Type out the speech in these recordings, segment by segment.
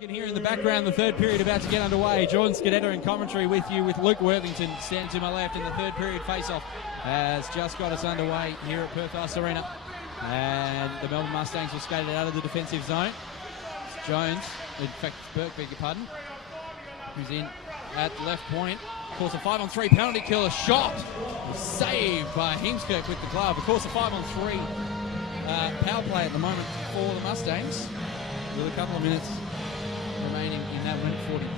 You can hear in the background the third period about to get underway. Jordan Scardetta in commentary with you, with Luke Worthington standing to my left in the third period face-off has just got us underway here at Perth Ice Arena. And the Melbourne Mustangs will skate it out of the defensive zone. It's Jones, in fact it's Burke, beg your pardon, who's in at left point. Of course, a 5-on-3 penalty killer shot was saved by Heemskerk with the glove. Of course, a 5-on-3 power play at the moment for the Mustangs, with a couple of minutes remaining in that minute 41.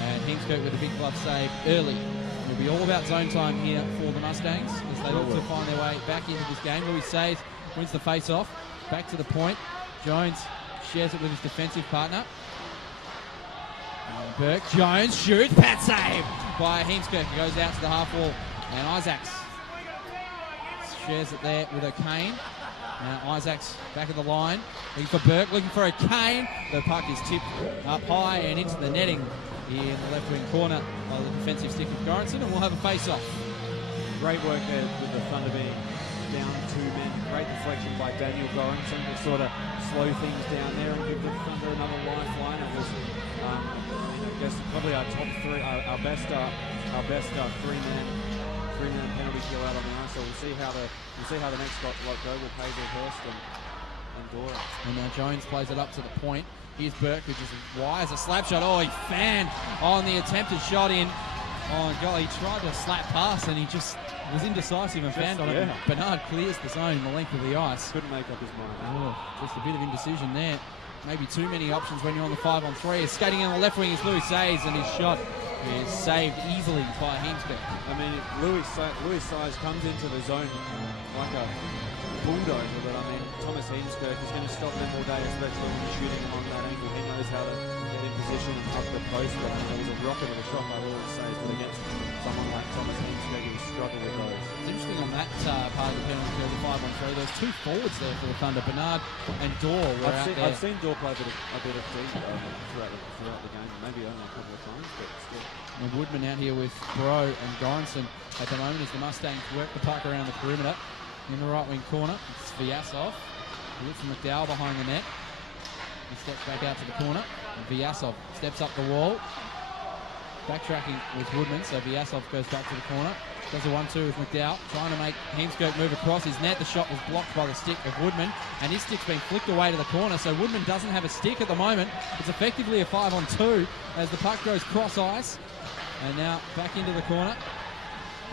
And Heemskerk with a big glove save early. It'll be all about zone time here for the Mustangs as they look to find their way back into this game. Louis saves, wins the face-off, back to the point. Jones shares it with his defensive partner. Burke, Jones shoots, pat save by Heemskerk. He goes out to the half wall, and Isaacs shares it there with O'Kane. Now Isaacs back of the line, looking for Burke, looking for O'Kane. The puck is tipped up high and into the netting here in the left wing corner by the defensive stick of Goranson, and we'll have a face-off. Great work there with the Thunder being down 2 men. Great deflection by Daniel Goranson to sort of slow things down there and give the Thunder another lifeline. It was, I guess, probably our top three, our best three-man penalty kill out on the ice. So we'll see how the next lot go with Hazelhurst and Dora. And now Jones plays it up to the point. Here's Burke, who just wires a slap shot. Oh, he fanned on the attempted shot in. Oh, God, he tried to slap pass and he just was indecisive and fanned on it. Bernard clears the zone the length of the ice. Couldn't make up his mind. Oh, just a bit of indecision there. Maybe too many options when you're on the 5-on-3. Skating in the left wing is Louis Sayes, and his shot is saved easily by Heemskerk. I mean, Louis Sayes comes into the zone like a bulldozer, but I mean, Thomas Heemskerk is going to stop them all day, especially when you're shooting him on that angle. He knows how to get in position and up the post, but it was a rocket of a shot by Louis Sayes, but against someone like Thomas Heemskerk, he will struggle with those. It's interesting on that part of the penalty kill, the 5-on-3. There's two forwards there for the Thunder, Bernard and Dorr were out there. I've seen Dorr play a bit of D throughout the game, maybe only a couple of times, but still. And Woodman out here with Bro and Goranson at the moment as the Mustangs work the puck around the perimeter. In the right wing corner, it's Vyasov. He looks for McDowell behind the net. He steps back out to the corner. And Vyasov steps up the wall. Backtracking with Woodman, so Vyasov goes back to the corner. Does a 1-2 with McDowell, trying to make Heemskerk move across his net. The shot was blocked by the stick of Woodman, and his stick's been flicked away to the corner, so Woodman doesn't have a stick at the moment. It's effectively a 5-on-2 as the puck goes cross ice. And now back into the corner.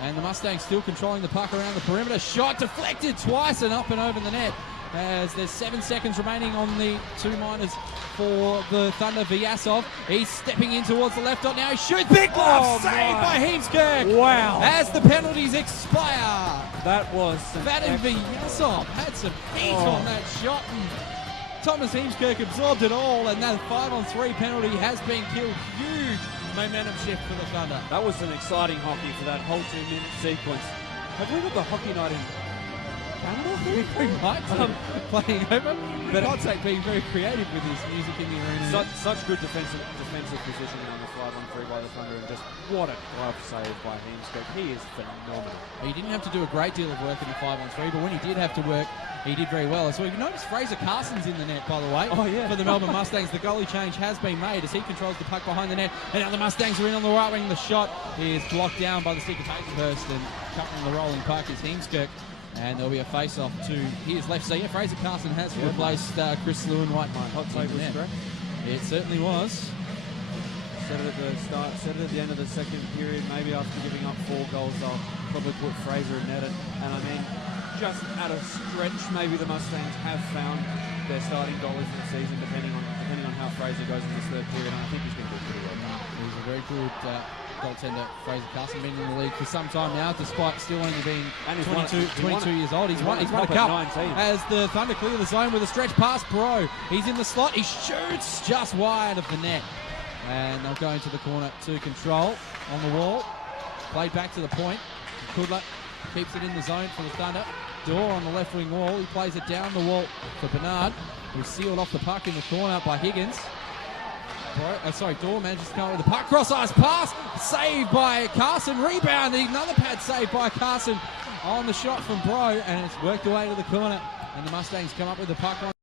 And the Mustangs still controlling the puck around the perimeter. Shot deflected twice and up and over the net. As there's 7 seconds remaining on the 2 minors for the Thunder. Vyasov, he's stepping in towards the left dot now. He shoots, big glove, saved by Heemskerk. Wow. As the penalties expire. That was Vadim Vyasov had some feet on that shot. And Thomas Heemskerk absorbed it all, and that 5-on-3 penalty has been killed. Huge momentum shift for the Thunder. That was some exciting hockey for that whole 2-minute sequence. Have we got the hockey night in Canada? We might playing over. But Kotzak being very creative with his music in the arena. Such good defensive positioning on the 5-on-3 by the Thunder, and just what a glove save by Heemskerk. He is phenomenal. He didn't have to do a great deal of work in the 5-on-3, but when he did have to work, he did very well. So you notice Fraser Carson's in the net, by the way. Oh, yeah. For the Melbourne Mustangs. The goalie change has been made as he controls the puck behind the net. And now the Mustangs are in on the right wing. The shot is blocked down by the stick of Hazelhurst, and covering the rolling puck is Heemskerk. And there'll be a face-off to his left. So yeah, Fraser Carson has replaced Chris Lewin-White. Hot take was correct. It certainly was. Said it at the start, said it at the end of the second period. Maybe after giving up 4 goals, they'll probably put Fraser in net. And I mean, just at a stretch, maybe the Mustangs have found their starting goalies in the season, depending on how Fraser goes in this third period. And I think he's going to do pretty well. He's a very good goaltender, Fraser Carson, been in the league for some time now, despite still only being 22 years old. He's won a cup as the Thunder clear the zone with a stretch past Bro. He's in the slot. He shoots just wide of the net. And they'll go into the corner to control on the wall. Played back to the point. Kudla keeps it in the zone for the Thunder. Dorr on the left wing wall. He plays it down the wall for Bernard, who's sealed off the puck in the corner by Higgins. Dorr manages to come with the puck. Cross ice pass. Saved by Carson. Rebound. Another pad saved by Carson on the shot from Bro. And it's worked away to the corner. And the Mustangs come up with the puck on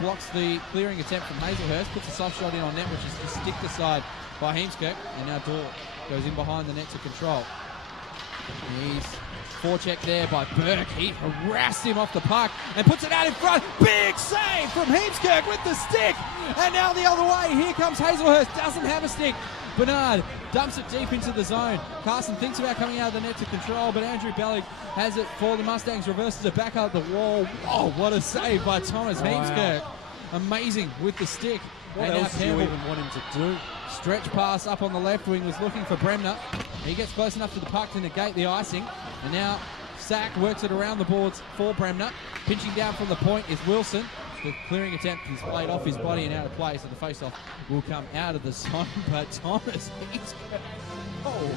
blocks the clearing attempt from Hazelhurst, puts a soft shot in on net, which is just sticked aside by Heemskirk, and now Dorr goes in behind the net to control. He's forecheck there by Burke. He harassed him off the puck and puts it out in front. Big save from Heemskirk with the stick. And now the other way. Here comes Hazelhurst. Doesn't have a stick. Bernard dumps it deep into the zone. Carson thinks about coming out of the net to control, but Andrew Bellick has it for the Mustangs. Reverses it back out the wall. Oh, what a save by Thomas Heemskirk. Amazing with the stick. What else do you even want him to do? Stretch pass up on the left wing, was looking for Bremner. He gets close enough to the puck to negate the icing. And now Sack works it around the boards for Bremner. Pinching down from the point is Wilson. The clearing attempt is played off his body and out of play, so the face-off will come out of the zone. But Thomas, he's... Oh,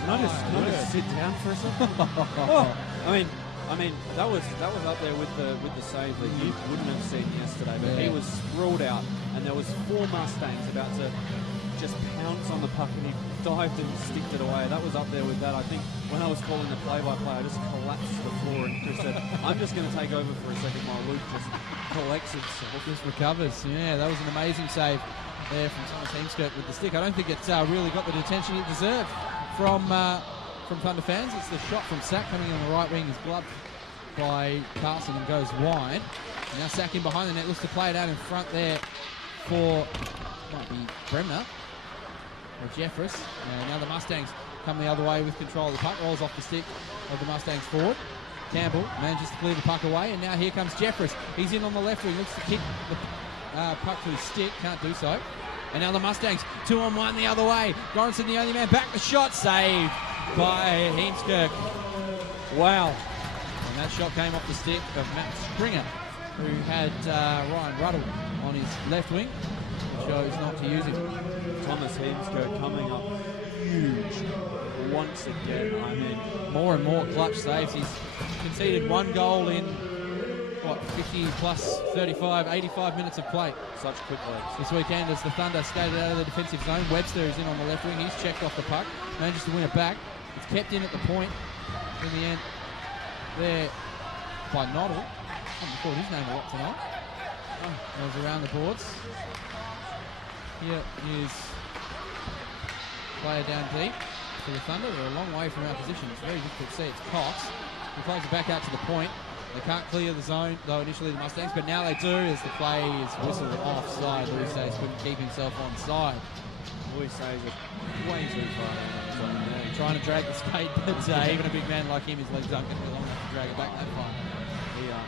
can I just sit down for a second? Oh, I mean, that was up there with the save that you wouldn't have seen yesterday. But he was sprawled out, and there was 4 Mustangs about to just pounce on the puck, and he dived and sticked it away. That was up there with that. I think when I was calling the play-by-play, I just collapsed to the floor, and Chris said, "I'm just going to take over for a second while Luke just collects himself." Just recovers. Yeah, that was an amazing save there from Thomas Heemskirk with the stick. I don't think it's really got the attention it deserved from Thunder fans. It's the shot from Sack coming on the right wing is gloved by Carson and goes wide. Now Sack in behind the net, looks to play it out in front there for, might be Bremner or Jeffress. And now the Mustangs come the other way with control of the puck, rolls off the stick of the Mustangs forward. Campbell manages to clear the puck away, and now here comes Jeffress. He's in on the left wing, looks to kick the puck to his stick, can't do so. And now the Mustangs 2-on-1 the other way. Goranson the only man back, the shot saved by Heemskirk. Wow. And that shot came off the stick of Matt Springer, who had Ryan Ruddle on his left wing. He chose not to use him. Thomas Heemskirk coming up huge once again. I mean, more and more clutch saves. He's conceded 1 goal in, 50 plus 35, 85 minutes of play. Such quick legs. This weekend as the Thunder skated out of the defensive zone. Webster is in on the left wing. He's checked off the puck. Manages to win it back. It's kept in at the point in the end there by Noddle. I haven't called his name a lot tonight. That was around the boards. Here is player down deep for the Thunder. They're a long way from our position. It's very difficult to see. It's Cox. He plays it back out to the point. They can't clear the zone, though initially the Mustangs, but now they do as the play is whistled offside. Louis Says couldn't keep himself on side. Louis Says is way too far out of the zone there. Trying to drag the skate, but even a big man like him, his legs aren't going to be long enough to drag it back that far.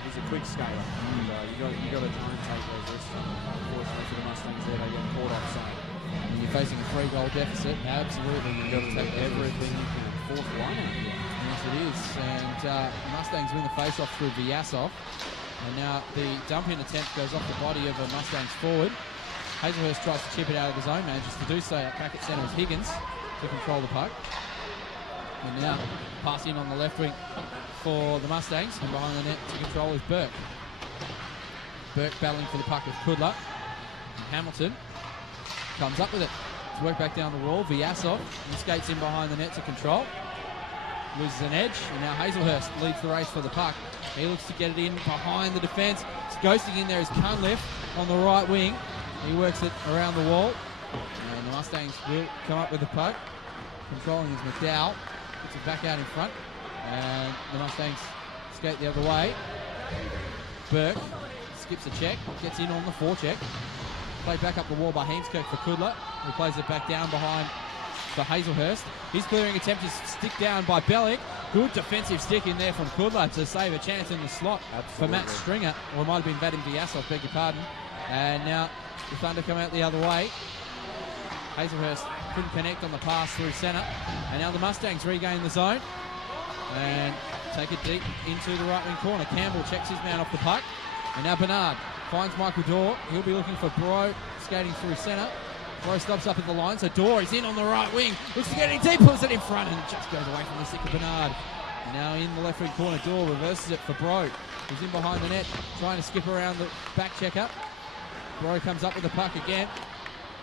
He's a quick skater. You got to try and take those risks. Unfortunately for the Mustangs there, they get caught offside. When you're facing a 3-goal deficit, absolutely you've got to take everything you can. 4th line out here. Yes, it is. And the Mustangs win the face-off through Vyasov. And now the dump-in attempt goes off the body of a Mustangs forward. Hazelhurst tries to chip it out of the zone, manages to do so. Back at centre is Higgins to control the puck. And now pass in on the left wing for the Mustangs, and behind the net to control is Burke. Burke battling for the puck with Kudler. And Hamilton comes up with it to work back down the wall. Vyasov skates in behind the net to control. Loses an edge, and now Hazelhurst leads the race for the puck. He looks to get it in behind the defence. Ghosting in there is Cunliffe on the right wing. He works it around the wall. And the Mustangs will come up with the puck. Controlling is McDowell. Puts it back out in front. And the Mustangs skate the other way. Burke skips a check, gets in on the forecheck. Played back up the wall by Heemskirk for Kudler, who plays it back down behind for Hazelhurst. His clearing attempt is stick down by Bellick. Good defensive stick in there from Kudler to save a chance in the slot for Matt Stringer. Or it might have been Vadim Vyasov, beg your pardon. And now the Thunder come out the other way. Hazelhurst couldn't connect on the pass through centre. And now the Mustangs regain the zone and take it deep into the right wing corner. Campbell checks his man off the puck. And now Bernard finds Michael Dorr. He'll be looking for Bro skating through centre. Bro stops up at the line, so Dorr is in on the right wing. Looks to get in deep, pulls it in front, and just goes away from the stick of Bernard. And now in the left wing corner, Dorr reverses it for Bro. He's in behind the net, trying to skip around the back check-up. Bro comes up with the puck again.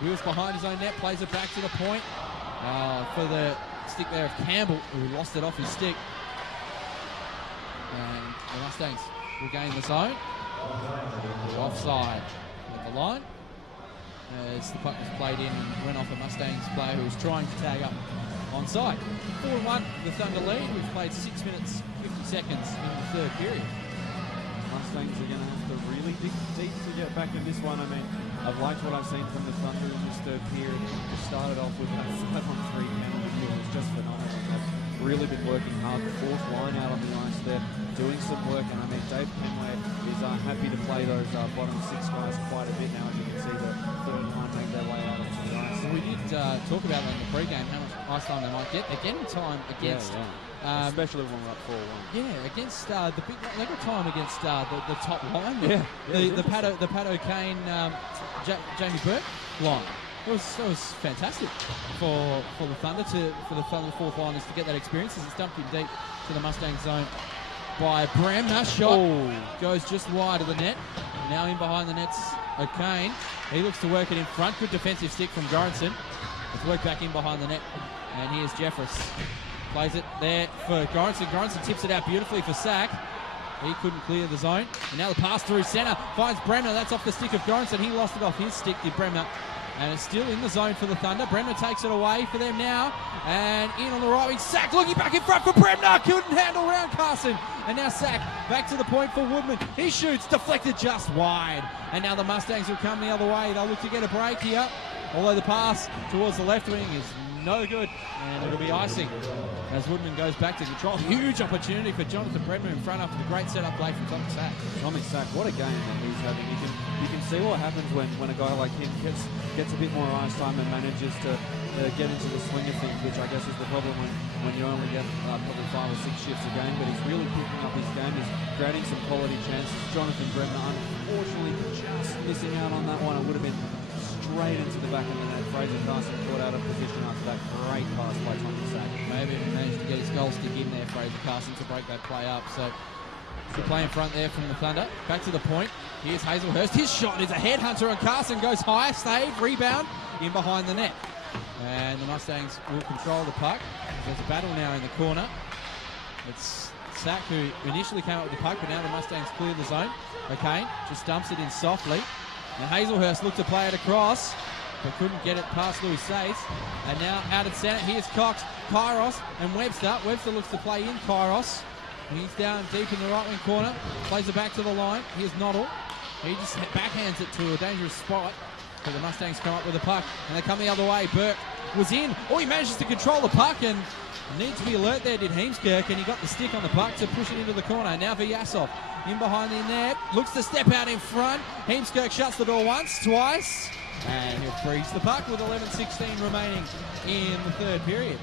Wheels behind his own net, plays it back to the point. For the stick there of Campbell, who lost it off his stick. And the Mustangs will gain the zone. Offside at the line as the puck was played in and went off a Mustangs player who was trying to tag up onside. 4-1, the Thunder lead. We've played 6 minutes 50 seconds in the third period. Mustangs are going to have to really dig deep to get back in this one. I mean, I've liked what I've seen from the Thunder in this third period. It started off with that 5-on-3 penalty. It was just phenomenal. They've really been working hard. The fourth line out on the ice there, doing some work. And I mean, Dave Penway is happy to play those bottom six guys quite a bit now. As you can see, the third line make their way out onto the ice. We did talk about that in the pre-game, how much ice time they might get. They're getting time against... especially when we're up 4-1. Yeah, against the big... They got time against the top line. The Pat O'Kane, Jamie Burke line. It was fantastic for the Thunder, for the Thunder fourth liners to get that experience as it's dumped in deep to the Mustang zone by Bremner. Shot goes just wide of the net. Now in behind the net's O'Kane. He looks to work it in front. Good defensive stick from Goranson. It's worked back in behind the net. And here's Jeffress. Plays it there for Goranson. Goranson tips it out beautifully for Sack. He couldn't clear the zone. And now the pass through centre. Finds Bremner. That's off the stick of Goranson. He lost it off his stick, did Bremner. And it's still in the zone for the Thunder. Bremner takes it away for them now. And in on the right wing. Sack looking back in front for Bremner. Couldn't handle round Carson. And now Sack back to the point for Woodman. He shoots. Deflected just wide. And now the Mustangs will come the other way. They'll look to get a break here. Although the pass towards the left wing is no good. And it'll be icing as Woodman goes back to control. Huge opportunity for Jonathan Bremner in front after the great setup play from Tommy Sack. Tommy Sack, what a game that he's having. You can see what happens when a guy like him gets a bit more ice time and manages to get into the swing of things, which I guess is the problem when you only get probably 5 or 6 shifts a game. But he's really picking up his game. He's creating some quality chances. Jonathan Bremner, unfortunately, just missing out on that one. It would have been straight into the back of the net. Fraser Carson caught out of position after that great pass by Tommy Sack. Maybe he managed to get his goal stick in there, Fraser Carson, to break that play up. So the play in front there from the Thunder. Back to the point. Here's Hazelhurst. His shot is a headhunter, and Carson goes high. Save, rebound, in behind the net. And the Mustangs will control the puck. There's a battle now in the corner. It's Sack who initially came up with the puck, but now the Mustangs clear the zone. Okay, just dumps it in softly. And Hazelhurst looked to play it across, but couldn't get it past Louis Sace. And now out at centre, here's Cox, Kairos, and Webster. Webster looks to play in Kairos. And he's down deep in the right wing corner. Plays it back to the line. Here's Noddle. He just backhands it to a dangerous spot. But the Mustangs come up with the puck, and they come the other way. Burke was in. Oh, he manages to control the puck, and need to be alert there, did Heemskirk, and he got the stick on the puck to push it into the corner. Now Vyasov in behind the net, looks to step out in front. Heemskirk shuts the door once, twice, and he'll freeze the puck with 11:16 remaining in the third period.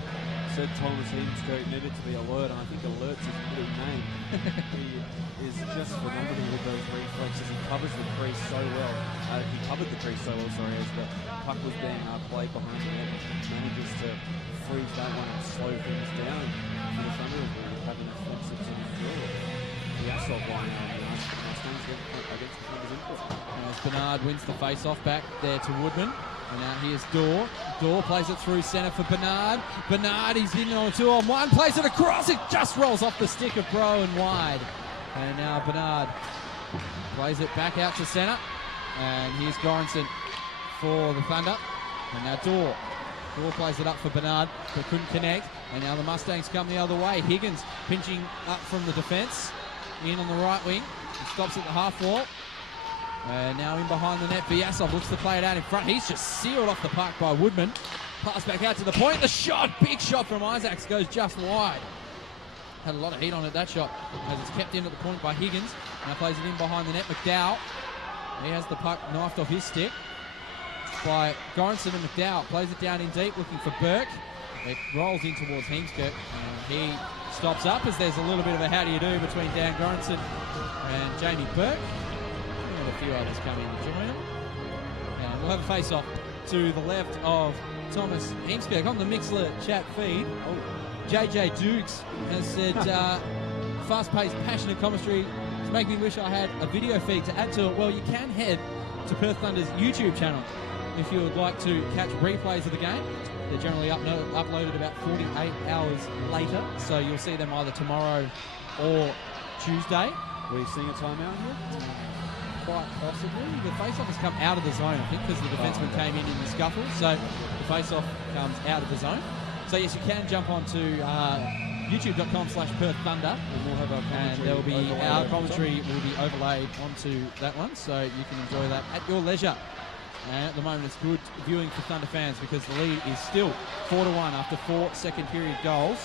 Said Thomas Heemskirk needed to be alert, and I think alert's his middle name. He is just phenomenal with those reflexes. He covers the crease so well. He covered the crease so well, sorry, as the puck was being played behind the net. Manages to freeze that one and slow things down. For the Thunder, we're having a offensive to the field. The assault line out of the ice, but the Mustangs get against the Thunder input. As Bernard wins the face-off back there to Woodman. And now here's Dorr. Dorr plays it through centre for Bernard. Bernard, he's in on a 2-on-1. Plays it across. It just rolls off the stick of Bro and wide. And now Bernard plays it back out to centre. And here's Goranson for the Thunder. And now Dorr. Dorr plays it up for Bernard, but couldn't connect. And now the Mustangs come the other way. Higgins pinching up from the defence. In on the right wing. He stops at the half wall. And now in behind the net, Vyasov looks to play it out in front. He's just sealed off the puck by Woodman. Pass back out to the point. The shot, big shot from Isaacs, goes just wide. Had a lot of heat on it, that shot, as it's kept in at the point by Higgins. Now plays it in behind the net. McDowell, he has the puck knifed off his stick by Goranson, and McDowell plays it down in deep, looking for Burke. It rolls in towards Heemskirk, and he stops up as there's a little bit of a how do you do between Dan Goranson and Jamie Burke. A few others come in to join him. And we'll have a face-off to the left of Thomas Heemskirk. On the Mixler chat feed, JJ Dukes has said, fast-paced, passionate commentary to make me wish I had a video feed to add to it. Well, you can head to Perth Thunder's YouTube channel if you would like to catch replays of the game. They're generally uploaded about 48 hours later, so you'll see them either tomorrow or Tuesday. Are we seeing a timeout here? quite possibly. The face-off has come out of the zone, I think, because the defenseman came in the scuffle. So the face-off comes out of the zone. So yes, you can jump on to youtube.com/Perth Thunder, And we'll have our commentary. and there will be overlaid our on top. commentary will be overlaid onto that one, so you can enjoy that at your leisure. And at the moment, it's good viewing for Thunder fans because the lead is still 4-1 after 4 second period goals.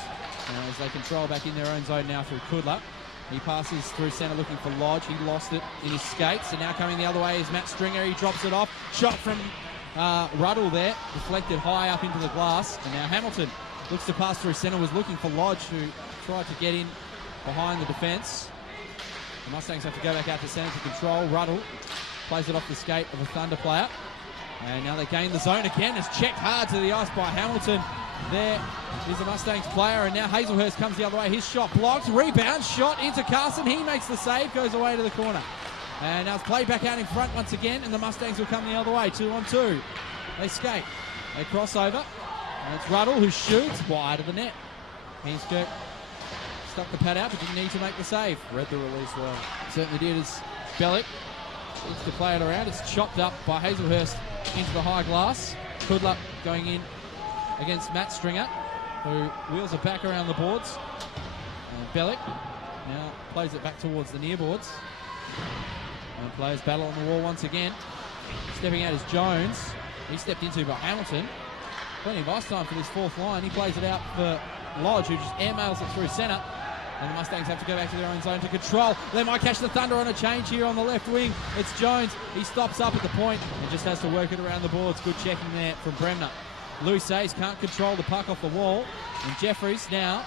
As they control back in their own zone now through Kudla. He passes through centre looking for Lodge. He lost it in his skates. And now coming the other way is Matt Stringer. He drops it off. Shot from Ruddle there. Deflected high up into the glass. And now Hamilton looks to pass through centre. Was looking for Lodge, who tried to get in behind the defence. The Mustangs have to go back out to centre to control. Ruddle plays it off the skate of a Thunder player. And now they gain the zone again. It's checked hard to the ice by Hamilton. There is the Mustangs player, and now Hazelhurst comes the other way. His shot blocked, rebound, shot into Carson. He makes the save, goes away to the corner. And now it's played back out in front once again, and the Mustangs will come the other way, 2-on-2. They skate, they cross over, and it's Ruddle who shoots wide of the net. Heemskirk stuck the pad out, but didn't need to make the save. Read the release well. Certainly did as Bellick looks to play it around. It's chopped up by Hazelhurst into the high glass. Kudla going in against Matt Stringer, who wheels it back around the boards. And Bellick now plays it back towards the near boards. And players battle on the wall once again. Stepping out is Jones. He's stepped into by Hamilton. Plenty of ice time for this fourth line. He plays it out for Lodge, who just airmails it through centre. And the Mustangs have to go back to their own zone to control. They might catch the Thunder on a change here on the left wing. It's Jones. He stops up at the point and just has to work it around the boards. Good checking there from Bremner. Louis Sayes can't control the puck off the wall. And Jeffries now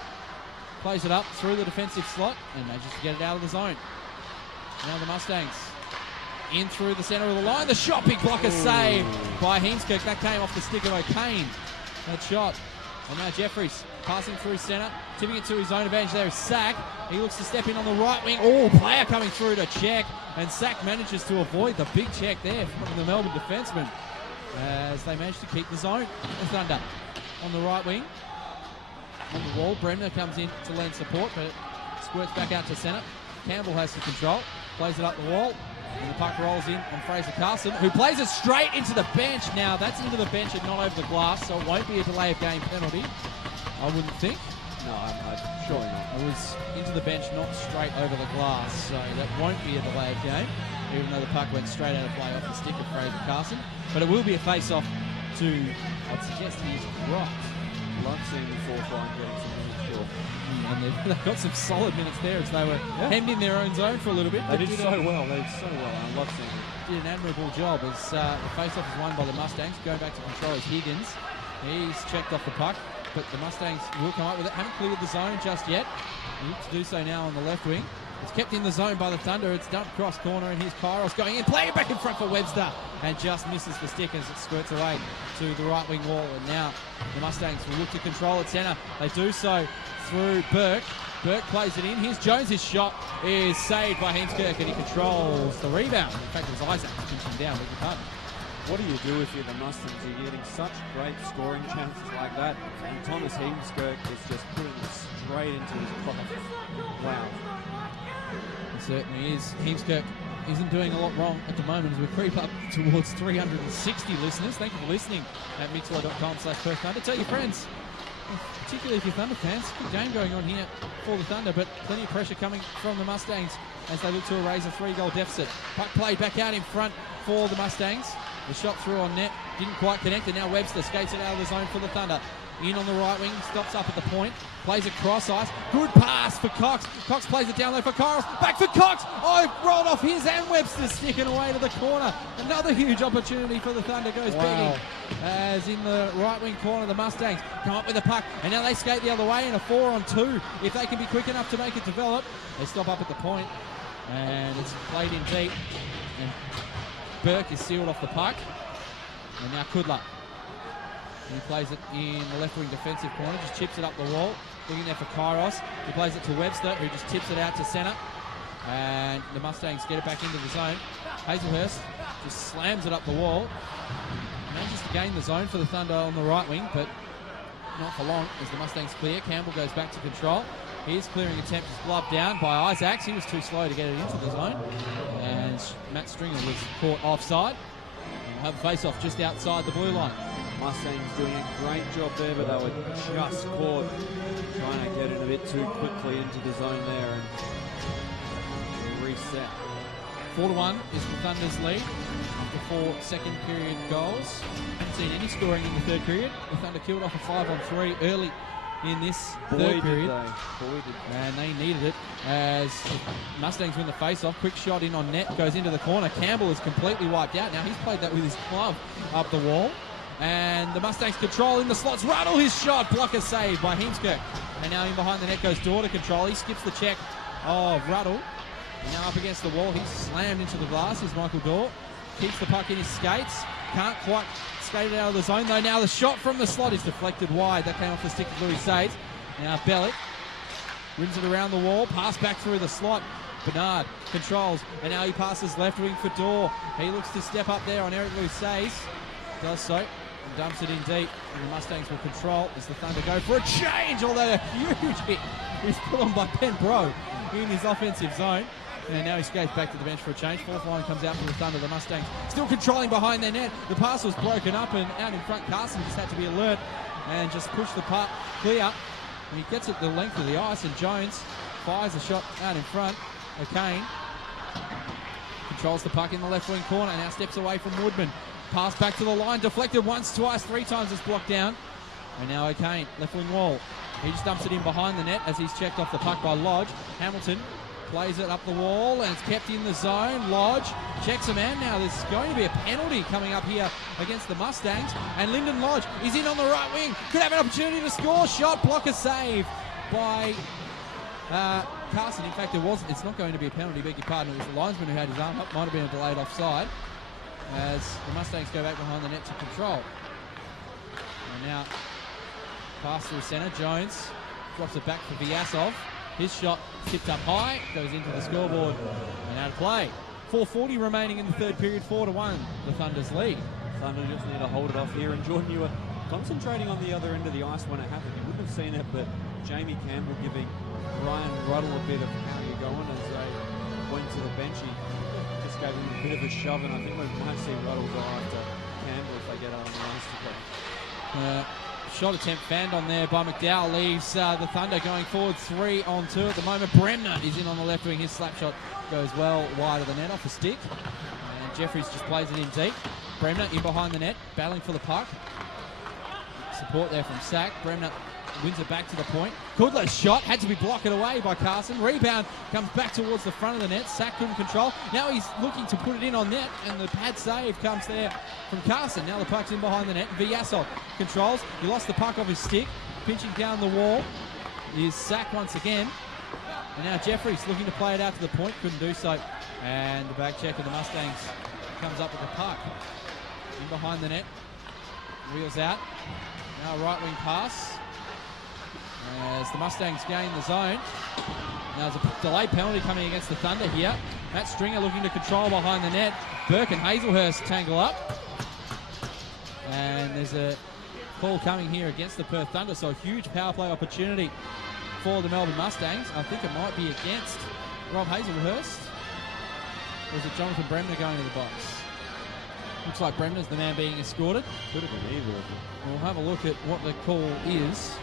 plays it up through the defensive slot and manages to get it out of the zone. Now the Mustangs in through the centre of the line. The shot, big blocker save by Heemskirk. That came off the stick of O'Kane. That shot. And now Jeffries passing through centre, tipping it to his own advantage. There is Sack. He looks to step in on the right wing. Oh, player coming through to check. And Sack manages to avoid the big check there from the Melbourne defenseman, as they manage to keep the zone. The Thunder on the right wing. On the wall, Bremner comes in to lend support, but it squirts back out to centre. Campbell has to control, plays it up the wall, and the puck rolls in on Fraser Carson, who plays it straight into the bench. Now, that's into the bench and not over the glass, so it won't be a delay of game penalty, I wouldn't think. No, I'm surely not. It was into the bench, not straight over the glass, so that won't be a delay of game, even though the puck went straight out of play off the stick of Fraser Carson. But it will be a face-off to, I'd suggest he's right. Love seeing the fourth line getting some minutes short. And they've got some solid minutes there as they were hemmed in their own zone for a little bit. They did so well. They did so well. I love seeing it. Did an admirable job as the face-off is won by the Mustangs. Going back to control is Higgins. He's checked off the puck, but the Mustangs will come up with it. Haven't cleared the zone just yet. They need to do so now on the left wing. It's kept in the zone by the Thunder. It's dumped cross corner, and here's Kairos going in, playing it back in front for Webster, and just misses the stick as it squirts away to the right wing wall. And now the Mustangs will look to control at centre. They do so through Burke. Burke plays it in. Here's Jones. His shot is saved by Heemskirk, and he controls the rebound. In fact, it was Isaac who pinned him down with the puck. What do you do if you're the Mustangs? You're getting such great scoring chances like that, and Thomas Heemskirk is just putting it straight into his pocket. Wow. It certainly is. Heemskirk isn't doing a lot wrong at the moment as we creep up towards 360 listeners. Thank you for listening at mixlr.com/Perth Thunder. Tell your friends, particularly if you're Thunder fans. Good game going on here for the Thunder, but plenty of pressure coming from the Mustangs as they look to erase a 3-goal deficit. Puck played back out in front for the Mustangs. The shot through on net didn't quite connect, and now Webster skates it out of the zone for the Thunder. In on the right wing, stops up at the point, plays it cross ice. Good pass for Cox. Cox plays it down low for Kairos. Back for Cox. Oh, rolled off his and Webster, sticking away to the corner. Another huge opportunity for the Thunder goes begging. As in the right wing corner, the Mustangs come up with the puck, and now they skate the other way in a 4-on-2. If they can be quick enough to make it develop, they stop up at the point, and it's played in deep. And Burke is sealed off the puck. And now Kudla. He plays it in the left wing defensive corner, just chips it up the wall. Looking there for Kairos. He plays it to Webster, who just tips it out to centre. And the Mustangs get it back into the zone. Hazelhurst just slams it up the wall. Manages to gain the zone for the Thunder on the right wing, but not for long as the Mustangs clear. Campbell goes back to control. His clearing attempt is gloved down by Isaacs. He was too slow to get it into the zone. And Matt Stringer was caught offside. We'll have a face-off just outside the blue line. Mustangs doing a great job there, but they were just caught trying to get in a bit too quickly into the zone there and reset. 4-1 is the Thunder's lead after 4 second period goals. Haven't seen any scoring in the third period. The Thunder killed off a 5-on-3 early in this third period. And they needed it as Mustangs win the face-off. Quick shot in on net, goes into the corner. Campbell is completely wiped out. Now he's played that with his glove up the wall. And the Mustangs control in the slots. Ruddle, his shot, blocker saved by Heemskirk. And now in behind the net goes Dorr to control. He skips the check of Ruddle. And now up against the wall, he's slammed into the glass. Here's Michael Dorr. Keeps the puck in his skates. Can't quite skate it out of the zone though. Now the shot from the slot is deflected wide. That came off the stick of Louis Sades. Now Bellick rims it around the wall. Pass back through the slot. Bernard controls. And now he passes left wing for Dorr. He looks to step up there on Eric Louis Sades. Does so. And dumps it in deep. And the Mustangs will control as the Thunder go for a change. Although a huge hit is put on by Ben Bro in his offensive zone. And now he skates back to the bench for a change. Fourth line comes out for the Thunder. The Mustangs still controlling behind their net. The pass was broken up and out in front. Carson just had to be alert and just push the puck clear. And he gets it the length of the ice and Jones fires a shot out in front. O'Kane controls the puck in the left wing corner. Now steps away from Woodman. Pass back to the line. Deflected once, twice, 3 times. It's blocked down. And now O'Kane, left wing wall. He just dumps it in behind the net as he's checked off the puck by Lodge. Hamilton plays it up the wall and it's kept in the zone. Lodge checks a man. Now there's going to be a penalty coming up here against the Mustangs. And Lyndon Lodge is in on the right wing. Could have an opportunity to score. Shot, blocker save by Carson. In fact, it's not going to be a penalty, beg your pardon. It was the linesman who had his arm up. Might have been a delayed offside as the Mustangs go back behind the net to control. And now pass through centre. Jones drops it back for Vyasov. His shot tipped up high, goes into the scoreboard and out of play. 4:40 remaining in the third period, 4-1, the Thunder's lead. Thunder just need to hold it off here. And Jordan, you were concentrating on the other end of the ice when it happened. You wouldn't have seen it, but Jamie Campbell giving Ryan Ruddle a bit of how you're going as they went to the bench. He just gave him a bit of a shove, and I think we might see Ruddle go after Campbell if they get out on the ice together. Shot attempt fanned on there by McDowell leaves the Thunder going forward 3-on-2 at the moment. Bremner is in on the left wing. His slap shot goes well wide of the net off a stick. And Jeffries just plays it in deep. Bremner in behind the net, battling for the puck. Support there from Sack. Bremner wins it back to the point. Kudler's shot had to be blocked away by Carson. Rebound comes back towards the front of the net. Sack couldn't control. Now he's looking to put it in on net, and the pad save comes there from Carson. Now the puck's in behind the net. Vyasov controls. He lost the puck off his stick. Pinching down the wall is Sack once again. And now Jeffries looking to play it out to the point. Couldn't do so. And the back check of the Mustangs comes up with the puck. In behind the net. Wheels out. Now right wing pass. As the Mustangs gain the zone. Now there's a delayed penalty coming against the Thunder here. Matt Stringer looking to control behind the net. Burke and Hazelhurst tangle up. And there's a call coming here against the Perth Thunder. So a huge power play opportunity for the Melbourne Mustangs. I think it might be against Rob Hazelhurst. Or is it Jonathan Bremner going to the box? Looks like Bremner's the man being escorted. Could have been either of them. We'll have a look at what the call is.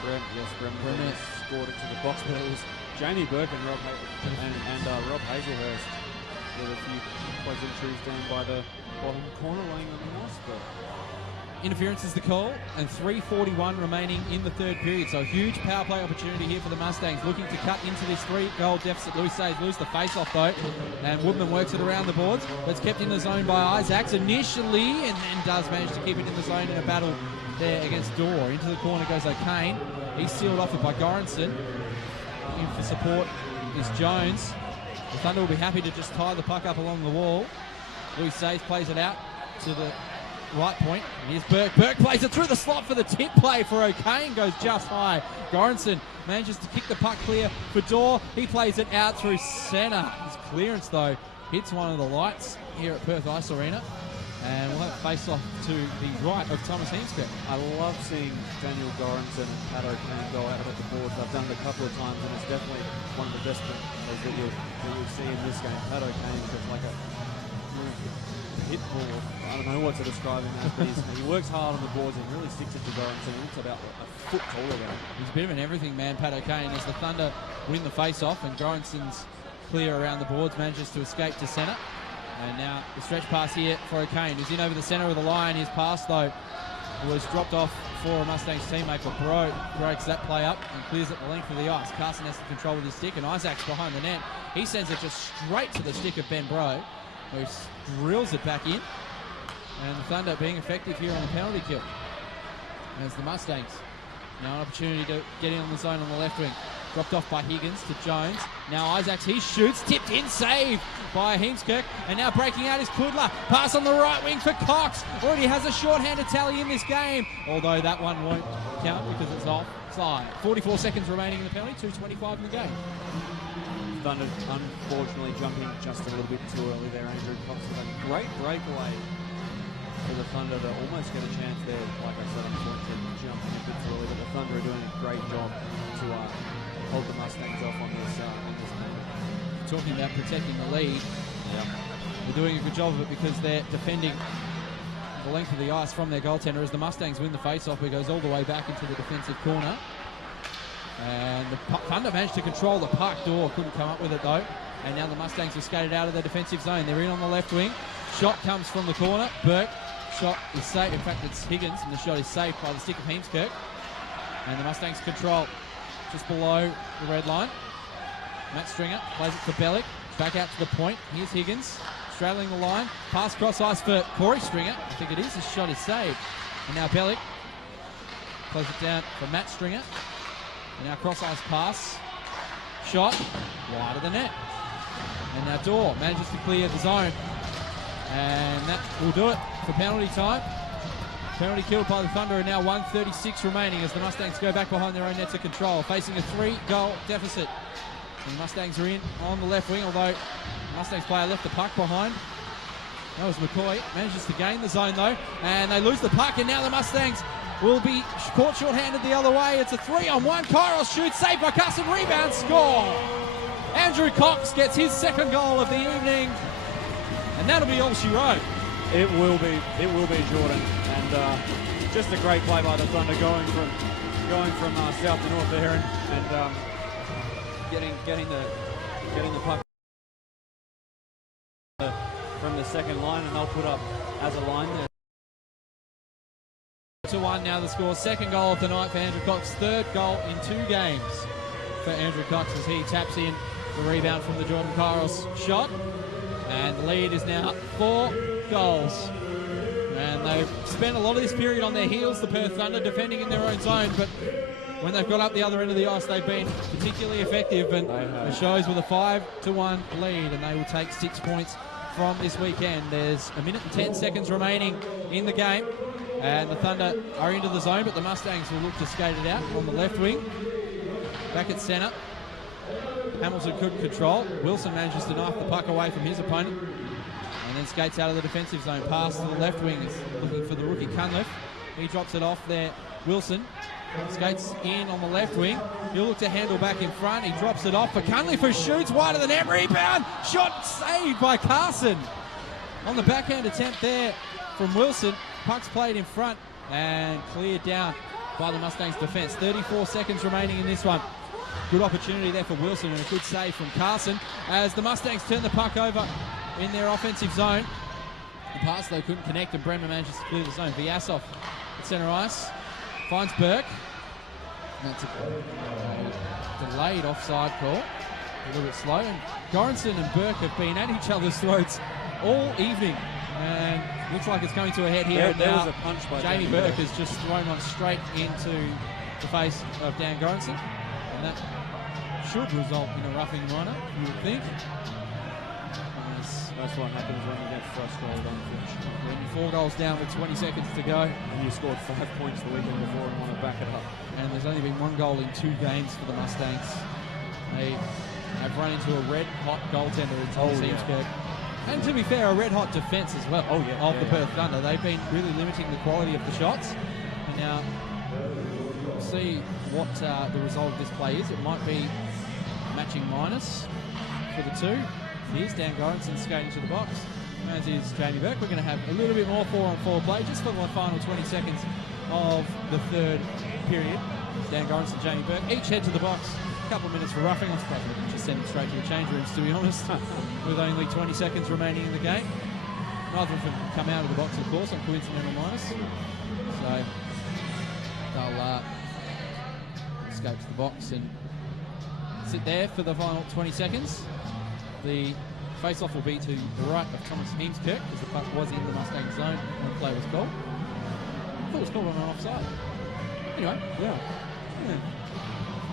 Bremner scored it to the box, but it was Jamie Burke and Rob Hazelhurst with a few pleasantries down by the bottom corner laying on the ice. Interference is the call, and 3:41 remaining in the third period. So a huge power play opportunity here for the Mustangs, looking to cut into this 3-goal deficit. Louis Sades lose the face-off though, and Woodman works it around the boards. That's kept in the zone by Isaacs initially, and then does manage to keep it in the zone in a battle there against Dorr. Into the corner goes O'Kane. He's sealed off it by Goranson. In for support is Jones. The Thunder will be happy to just tie the puck up along the wall. Louis Sades plays it out to the right point. And here's Burke. Burke plays it through the slot for the tip play for O'Kane. Goes just high. Goranson manages to kick the puck clear for Dorr. He plays it out through centre. His clearance, though, hits one of the lights here at Perth Ice Arena. And we'll have a face-off to the right of Thomas Heemskirk. I love seeing Daniel Goranson and Pat O'Kane go out at the boards. I've done it a couple of times, and it's definitely one of the best things that you'll see in this game. Pat O'Kane just like I don't know what to describe him as, but he works hard on the boards and really sticks it to go. And so he looks about a foot taller than him. He's a bit of an everything man, Pat O'Kane, as the Thunder win the face-off, and Gorenson's clear around the boards, manages to escape to centre. And now the stretch pass here for O'Kane, who's in over the centre of the line. His pass, though, was dropped off for a Mustangs teammate, but Bro breaks that play up and clears it the length of the ice. Carson has to control with his stick, and Isaac's behind the net. He sends it just straight to the stick of Ben Bro, who drills it back in. And the Thunder being effective here on the penalty kill. As the Mustangs now an opportunity to get in on the zone on the left wing. Dropped off by Higgins to Jones. Now Isaacs, he shoots, tipped in, saved by Heemskirk. And now breaking out is Kudla. Pass on the right wing for Cox. Already has a shorthanded tally in this game, although that one won't count because it's offside. 44 seconds remaining in the penalty, 2:25 in the game. Thunder unfortunately jumping just a little bit too early there. Andrew Cox with a great breakaway for the Thunder to almost get a chance there. Like I said, unfortunately jumping a bit too early, but the Thunder are doing a great job to hold the Mustangs off on this penalty. Talking about protecting the lead, they're doing a good job of it because they're defending the length of the ice from their goaltender. As the Mustangs win the face-off, it goes all the way back into the defensive corner. And the Thunder managed to control the puck. Door couldn't come up with it though. And now the Mustangs are skated out of their defensive zone. They're in on the left wing. Shot comes from the corner. Burke. Shot is safe. In fact, it's Higgins, and the shot is saved by the stick of Heemskirk. And the Mustangs control just below the red line. Matt Stringer plays it to Bellick. Back out to the point. Here's Higgins straddling the line. Pass cross ice for Corey Stringer. I think it is. His shot is saved. And now Bellick plays it down for Matt Stringer. And now cross ice pass. Shot wide of the net. And now Dorr manages to clear the zone. And that will do it for penalty time. Penalty killed by the Thunder, and now 1:36 remaining as the Mustangs go back behind their own net to control, facing a 3-goal deficit. And the Mustangs are in on the left wing, although the Mustangs player left the puck behind. That was McCoy. Manages to gain the zone though, and they lose the puck, and now the Mustangs will be caught short-handed the other way. It's a 3-on-1. Kairos shoots, saved by Carson, rebound, score! Andrew Cox gets his second goal of the evening, and that'll be all she wrote. It will be, Jordan, and just a great play by the Thunder, going from south to north there, and getting the puck from the second line, and they'll put up as a line there. 2-1 now the score. Second goal of the night for Andrew Cox. Third goal in 2 games for Andrew Cox as he taps in the rebound from the Jordan Kairos shot. And the lead is now 4 goals. And they've spent a lot of this period on their heels, the Perth Thunder, defending in their own zone. But when they've got up the other end of the ice, they've been particularly effective. And it shows with a 5-1 lead. And they will take 6 points from this weekend. There's 1 minute and 10 seconds remaining in the game. And the Thunder are into the zone, but the Mustangs will look to skate it out on the left wing. Back at centre. Hamilton couldn't control. Wilson manages to knife the puck away from his opponent and then skates out of the defensive zone. Pass to the left wing is looking for the rookie Cunliffe. He drops it off there. Wilson skates in on the left wing. He'll look to handle back in front. He drops it off for Cunliffe, who shoots wide of the net. Rebound! Shot saved by Carson. On the backhand attempt there from Wilson. Puck's played in front and cleared down by the Mustangs defence. 34 seconds remaining in this one. Good opportunity there for Wilson and a good save from Carson as the Mustangs turn the puck over in their offensive zone. The pass though couldn't connect and Bremer manages to clear the zone. Vyasov at centre ice finds Burke. And that's a delayed offside call. A little bit slow. And Goranson and Burke have been at each other's throats all evening. And looks like it's coming to a head here. There was a punch by Jamie Burke has just thrown one straight into the face of Dan Goranson. And that should result in a roughing minor, you would think. That's what happens when you get frustrated, unfortunately. When you're 4 goals down with 20 seconds to go. And you scored 5 points the weekend before and want to back it up. And there's only been 1 goal in 2 games for the Mustangs. They have run into a red-hot goaltender in Thomas Heemskirk. And to be fair, a red-hot defence as well of the Perth Thunder. They've been really limiting the quality of the shots. And now we'll see what the result of this play is. It might be matching minus for the 2. Here's Dan Goranson skating to the box. as is Jamie Burke. We're going to have a little bit more 4-on-4 play just for the final 20 seconds of the third period. Dan Gorrinson and Jamie Burke each head to the box. A couple of minutes for roughing. I'm surprised we didn't just send him straight to the change rooms, to be honest, with only 20 seconds remaining in the game. Neither of them come out of the box, of course, on coincidental minus. So they'll escape to the box and sit there for the final 20 seconds. The face-off will be to the right of Thomas Heemskirk, because the puck was in the Mustang zone when the play was called. I thought it was called on an offside. Anyway, yeah.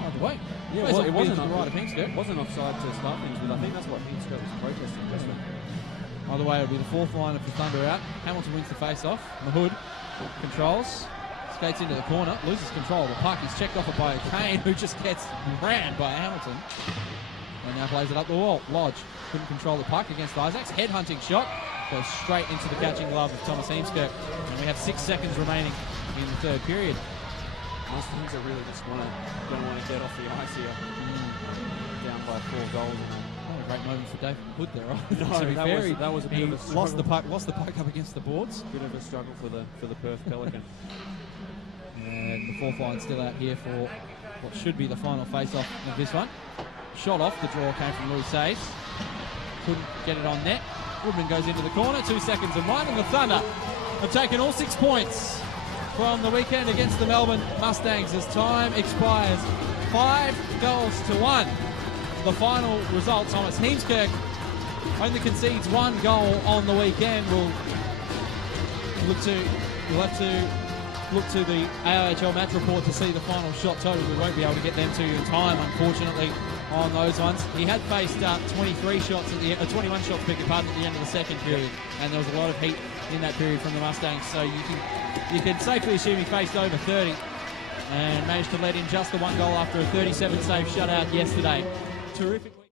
Either way. Yeah, well, it wasn't to the right of Heemskirk. It wasn't offside to start things with. I think that's what Heemskirk was protesting. Either way, it'll be the fourth line for Thunder out. Hamilton wins the face-off. Mahood controls. Skates into the corner, loses control of the puck. He's checked off by Kane, who just gets rammed by Hamilton. And now plays it up the wall. Lodge couldn't control the puck against Isaacs. Head-hunting shot. Goes straight into the catching glove of Thomas Heemskirk. And we have 6 seconds remaining in the third period. Mustangs are really just don't want to get off the ice here. Down by 4 goals. Not a great moment for David Hood there. No, to be fair, that was a bit of a struggle. Lost the puck up against the boards. Bit of a struggle for the Perth Pelican. And the fourth line still out here for what should be the final face-off of this one. Shot off, the draw came from Louis Says. Couldn't get it on net. Woodman goes into the corner, 2 seconds and 1, and the Thunder have taken all 6 points from the weekend against the Melbourne Mustangs as time expires. 5 goals to 1. The final result, Thomas Heemskirk only concedes 1 goal on the weekend. We'll have to look to the AIHL match report to see the final shot total. We won't be able to get them to you in time, unfortunately, on those ones. He had faced 21 shots at the end of the second period, and there was a lot of heat in that period from the Mustangs. So you can safely assume he faced over 30 and managed to let in just the 1 goal after a 37 save shutout yesterday. Terrific.